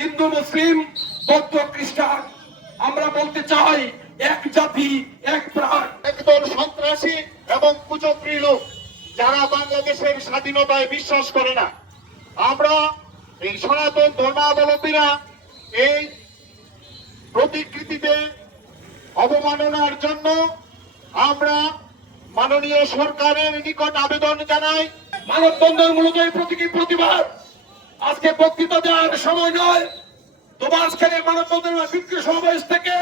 হিন্দু, মুসলিম, বৌদ্ধ, খ্রিস্টান, আমরা বলতে চাই এক জাতি এক প্রাণ। একদল সন্ত্রাসী এবং কুচক্রী লোক যারা বাংলাদেশের স্বাধীনতায় বিশ্বাস করে না। আমরা এই সনাতন ধর্মাবলম্বীরা এই প্রতিকৃতিতে অবমাননার জন্য আমরা মাননীয় সরকারের নিকট আবেদন জানাই। মানববন্ধন মূলত এই প্রতীকী প্রতিবাদ। আজকে বক্তৃতা দেওয়ার সময় নয়, তবে আজকের এই মানববন্ধনের বিক্ষোভ সমাবেশ থেকে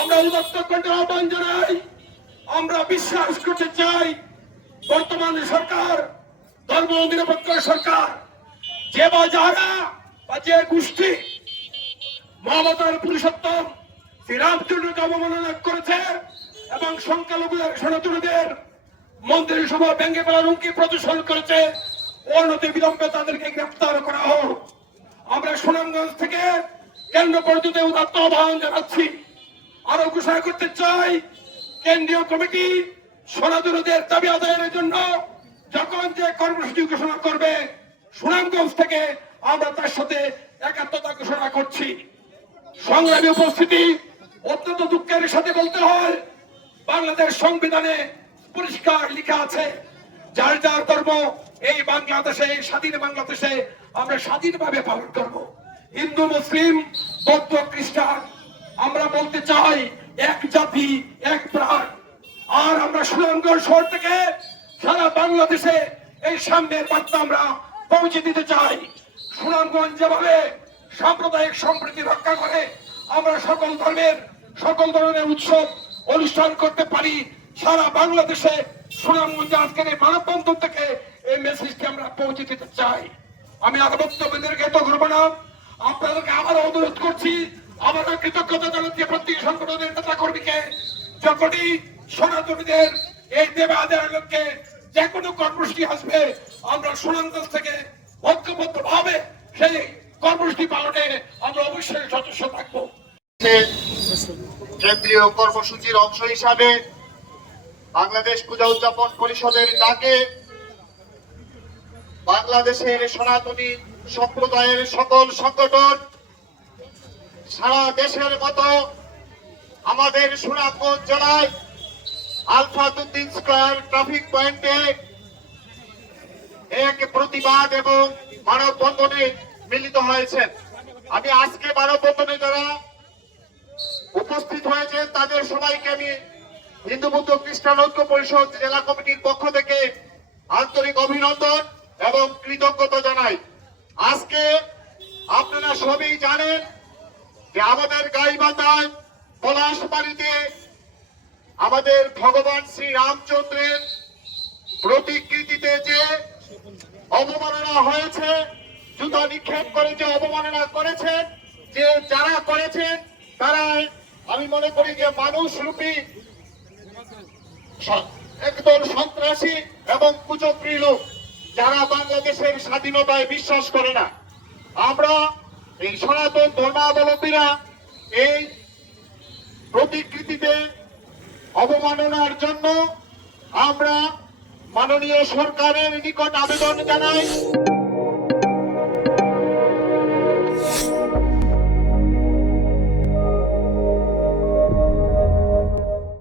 আমরা উদাত্ত কণ্ঠে আহ্বান জানাই। আমরা বিশ্বাস করতে চাই বর্তমান সরকার ধর্ম নিরপেক্ষ সরকার, যে বা যারা বা যে গোষ্ঠী মমতার পুরুষোত্তম শ্রীরামচন্দ্রকে অবমাননা করেছে এবং সংখ্যালঘুদের সনাতনীদের মন্ত্রিসভা ভেঙে ফেলার হুমকি প্রদর্শন করেছে, অনতি বিলম্বে তাদেরকে গ্রেফতার করা হোক। আমরা সুনামগঞ্জ থেকে কেন্দ্র পর্যন্ত উদাত্ত আহ্বান জানাচ্ছি। আরো ঘোষণা করতে চাই, কেন্দ্রীয় কমিটি সনাতনীদের দাবি আদায়ের জন্য যখন যে কর্মসূচি ঘোষণা করবে, সুনামগঞ্জ থেকে আমরা তার সাথে একাত্মতা ঘোষণা করছি। সংগ্রামী উপস্থিতি, অত্যন্ত দুঃখের সাথে বলতে হয়, বাংলাদেশ সংবিধানে পরিষ্কার লেখা আছে যার যার ধর্ম এই বাংলাদেশে, এই স্বাধীন বাংলাদেশে আমরা স্বাধীনভাবে পালন করব। হিন্দু, মুসলিম, বৌদ্ধ, খ্রিস্টান, আমরা বলতে চাই এক জাতি এক প্রাণ। আর আমরা সুনামগঞ্জ শহর থেকে সারা বাংলাদেশে এই সামনের বার্তা আমরা পৌঁছে দিতে চাই। সুনামগঞ্জ যেভাবে সাম্প্রদায়িক সম্প্রীতি রক্ষা করে আমরা সকল ধর্মের সকল ধরনের উৎসব অনুষ্ঠান করতে পারি, সারা বাংলাদেশে সুনামগঞ্জে আজকের এই মানববন্ধন থেকে এই মেসেজটি আমরা পৌঁছে দিতে চাই। আমি আর বক্তব্যদেরকে তো করবো না, আপনাদেরকে আবার অনুরোধ করছি, আমরা কৃতজ্ঞতা জানাচ্ছি প্রত্যেক সংগঠনের নেতা কর্মীকে, যখনই সনাতনীদের এই দেবে আদায়ের লক্ষ্যে যে কোনো কর্মসূচি আসবে, আমরা সুনামগঞ্জ থেকে ঐক্যবদ্ধ ভাবে সেই কর্মসূচি পালনে আমরা অবশ্যই সদস্য থাকবো। কেন্দ্রীয় কর্মসূচির অংশ হিসাবে বাংলাদেশ পূজা উদযাপন পরিষদের ডাকে বাংলাদেশের সনাতনী সম্প্রদায়ের সকল সংগঠন সারা দেশের মতো আমাদের সুনামগঞ্জ জেলায় আলফাতুদ্দিন স্কয়ার ট্রাফিক পয়েন্টে এক প্রতিবাদ এবং মানববন্ধনে মিলিত হয়েছেন। আমি আজকে মানববন্ধনে যারা উপস্থিত হয়েছেন তাদের সবাইকে আমি হিন্দু, বৌদ্ধ, খ্রিস্টান ঐক্য পরিষদ জেলা কমিটির পক্ষ থেকে আন্তরিক অভিনন্দন এবং কৃতজ্ঞতা জানাই। আজকে আপনারা সবই জানেন যে আমাদের গাইবান্ধায় পলাশবাড়িতে আমাদের ভগবান শ্রী রামচন্দ্রের প্রতিকৃতিতে যে অবমাননা হয়েছে, জুতা নিক্ষেপ করে যে অবমাননা করেছেন, যে যারা করেছেন তারা আমি মনে করি যে মানুষ রূপী একদল সন্ত্রাসী এবং কুচক্রী লোক যারা বাংলাদেশের স্বাধীনতায় বিশ্বাস করে না। আমরা এই সনাতন ধর্মাবলম্বীরা এই প্রতিকৃতিতে অবমাননার জন্য আমরা মাননীয় সরকারের নিকট আবেদন জানাই।